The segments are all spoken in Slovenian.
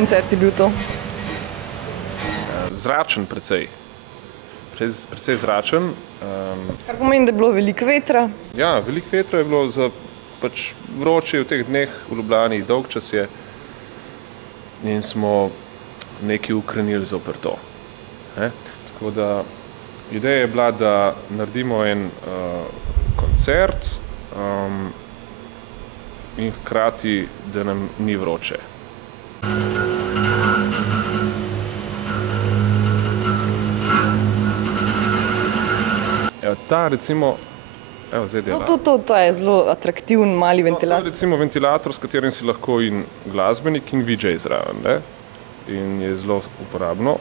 koncert je bil to? Zračen precej. Precej zračen. Kar pomeni, da je bilo veliko vetra? Ja, veliko vetra je bilo za vroče v teh dneh v Ljubljani, dolg čas je in smo nekaj ukrenili zoper to. Tako da ideja je bila, da naredimo en koncert in hkrati, da nam ni vroče. Evo, ta recimo, evo, zdaj dela. No, to je zelo atraktiven mali ventilator. To je recimo ventilator, s katerim si lahko in glasbenik in VJ zraven, ne? In je zelo uporabno.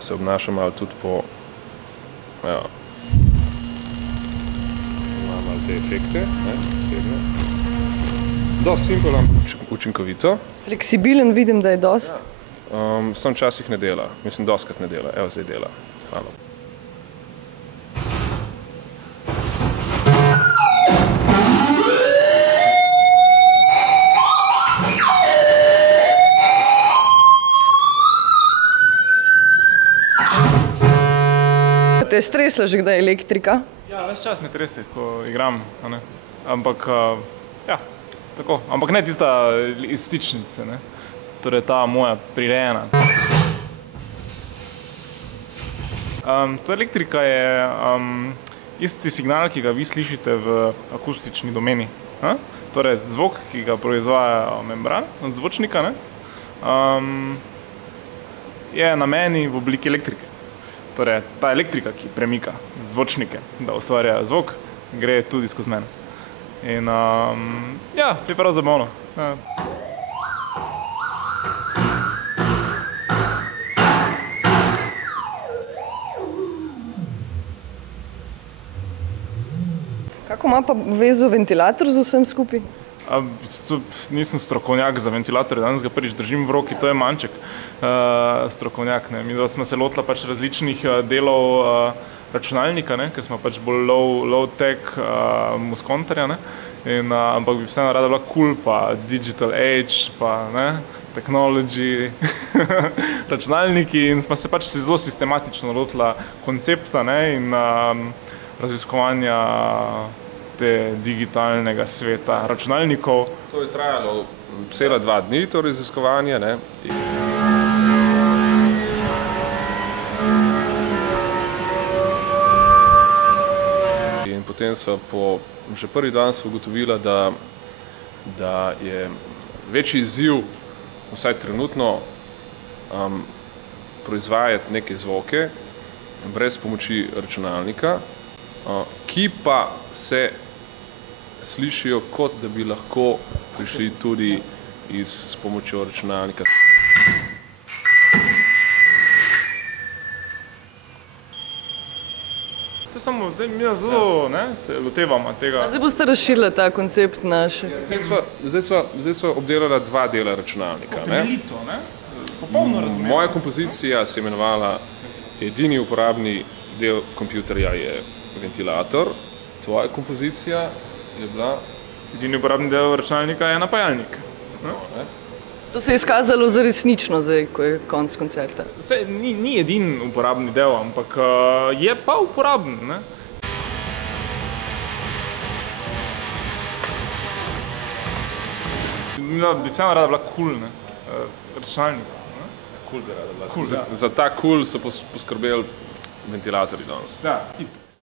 Se obnaša malo tudi po, evo, ima malo te efekte, ne, posebne. Dost simpel, ampak učinkovito. Fleksibilen vidim, da je dost. Sam včasih ne dela, mislim, dostkrat ne dela. Evo, zdaj dela. Hvala. Te je stresla že kdaj elektrika? Ja, ves čas me trese, ko igram, ne. Ampak, ja, tako. Ampak ne tista iz ptičnice, ne. Torej ta moja prirejena. To elektrika je isti signal, ki ga vi slišite v akustični domeni. Torej zvok, ki ga proizvaja membran od zvočnika, ne, je na meni v obliki elektrike. Torej, ta elektrika, ki premika zvočnike, da ustvarja zvok, gre tudi skozi mene. In ja, je prav zabavno. Kako ima pa vezo ventilator z vsem skupaj? Nisem strokovnjak za ventilatorje, danes ga prvič držim v roki, to je manček strokovnjak. Mi smo se lotili pač različnih delov računalnika, ker smo pač bolj low-tech muskontarja, ampak bi vseeno rada bila cool, pa digital age, pa technology, računalniki in smo se pač zelo sistematično lotila koncepta in raziskovanja te digitalnega sveta računalnikov. To je trajalo cela 2 dni, to raziskovanje, ne. In potem sva že prvi dan sva ugotovila, da je večji izziv, vsaj trenutno, proizvajati neke zvoke brez pomoči računalnika, ki pa se slišijo, kot da bi lahko prišli tudi s pomočjo računalnika. To je samo, zdaj mi zelo se lotevamo tega. Zdaj boste razširili ta koncept naš. Zdaj sva obdelala 2 dela računalnika. Temeljito, popolno razumemo. Moja kompozicija se je imenovala edini uporabni del kompjuterja je ventilator, tvoja kompozicija je bila... Edini uporabni del računalnika je napajalnik. To se je izkazalo za resnično zdaj, ko je konc koncerta. Ni edini uporabni del, ampak je pa uporaben. Bi vseeno rada bila cool, računalnik. Cool bi rada bila. Za ta cool so poskrbeli ventilatorji danes. Ja,